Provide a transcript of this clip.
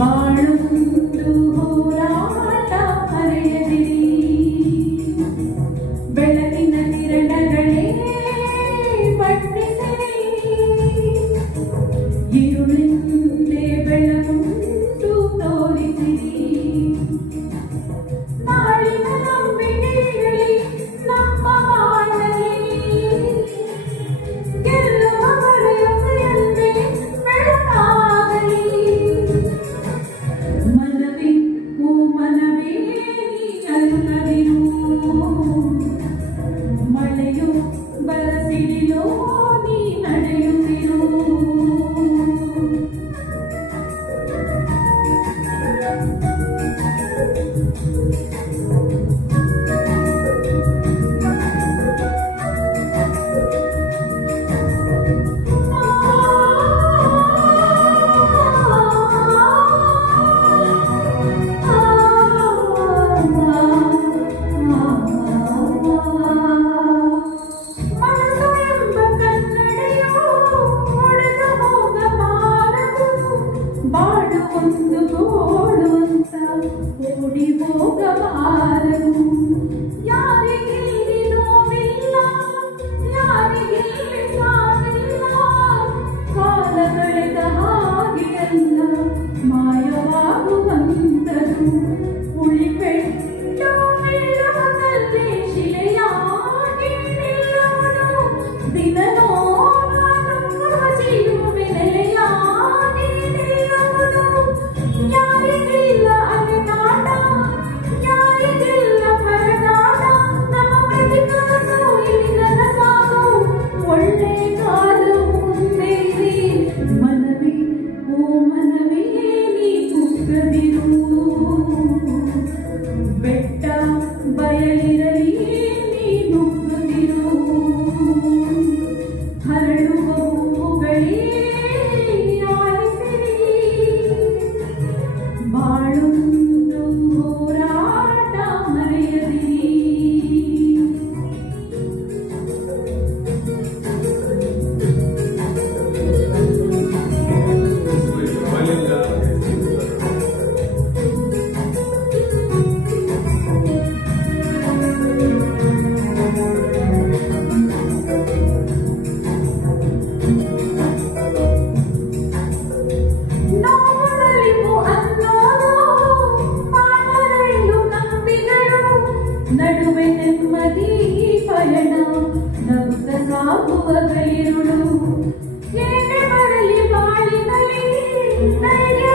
ಬಾಳೊಂದು ಹೋರಾಟ ಮರೆಯದಿರಿ, ಬೆಳಗಿನ ಕಿರಣಗಳೇ ಬಣ್ಣಿಸಿರಿ, ഇരുളിന്റെ ಬೆಳಗುಂಟು ತೋರಿಸಿರಿ, ನಾಳಿನ ನಂಬಿಕೆಯಲ್ಲಿ ನಮ್ಮ ಬಾಳಲಿ ಗೆಲ್ಲುವ ಬರೆಯುವುದೆಂದೇ ಬೆಳಕಾಗಲಿ. ಮನವೇ ಓ ಮನವೇ ನೀ ಅಲ್ಲದಿರು, ಮಳೆಯು ಬರಸಿಡಿಲೋ ನೀ ನಡೆಯುತ್ತಿರು. ಬಾಳು ಒಂದು ಗೋಳು ಅಂತ ಓಡಿ ಹೋಗಬಾರದು, ಯಾರಿಗಿಲ್ಲಿ ನೋವಿಲ್ಲ, ಯಾರಿಗಿಲ್ಲಿ ಸಾವಿಲ್ಲ, ಕಾಲ ಕಳೆದ ಹಾಗೆಯಲ್ಲ ಮಾಯವಾಗುವಂತದು, ಉಳಿಪೆಟ್ಟು ಬೀಳುವುದಲ್ಲೇ ಶಿಲೆಯಾಗಿ ನಿಲ್ಲುವುದು, ದಿನ ನೋಡುವ ಜೀವವೇ ನೆಲೆಯಾಗಿ ನಿಲ್ಲುವುದು. ಯಾರಿಗಿಲ್ಲ ಅಲೆದಾಟ, ಯಾರಿಗಿಲ್ಲ ಪರದಾಟ, ನಮ್ಮ ಪ್ರತಿಕನಸು ಇಲ್ಲಿ ನನಸಾಗು, ಒಳ್ಳೆ ಕಾಲ ಮುಂದೆ ಇದೆ. ಮನವೇ ಓ ಮನವೇ ನೀ ಕುಗ್ಗದಿರು, ಬೆಟ್ಟ ಬಯಲಿರಲಿ ನೀ ನುಗ್ಗುತ್ತಿರು, ಹರಡುವ ಹೂಗಳೇ ಆಲಿಸಿರಿ, ಬಾಳೊಂದು ಹೋರಾಟ ಮರೆಯದಿರಿ. ನೋಡಲಿವು ಅನ್ನೋರು ಪಾದರೈಲು ಕಂಬಿಗಳು, ನಡುವೆ ನೆಮ್ಮದಿ ಪಯಣ ನಗುತ್ತ ಸಾಗುವ ಗೈರುಳು, ಏನೇ ಬರಲಿ ಬಾಳಿನಲ್ಲಿ ನನಗೆ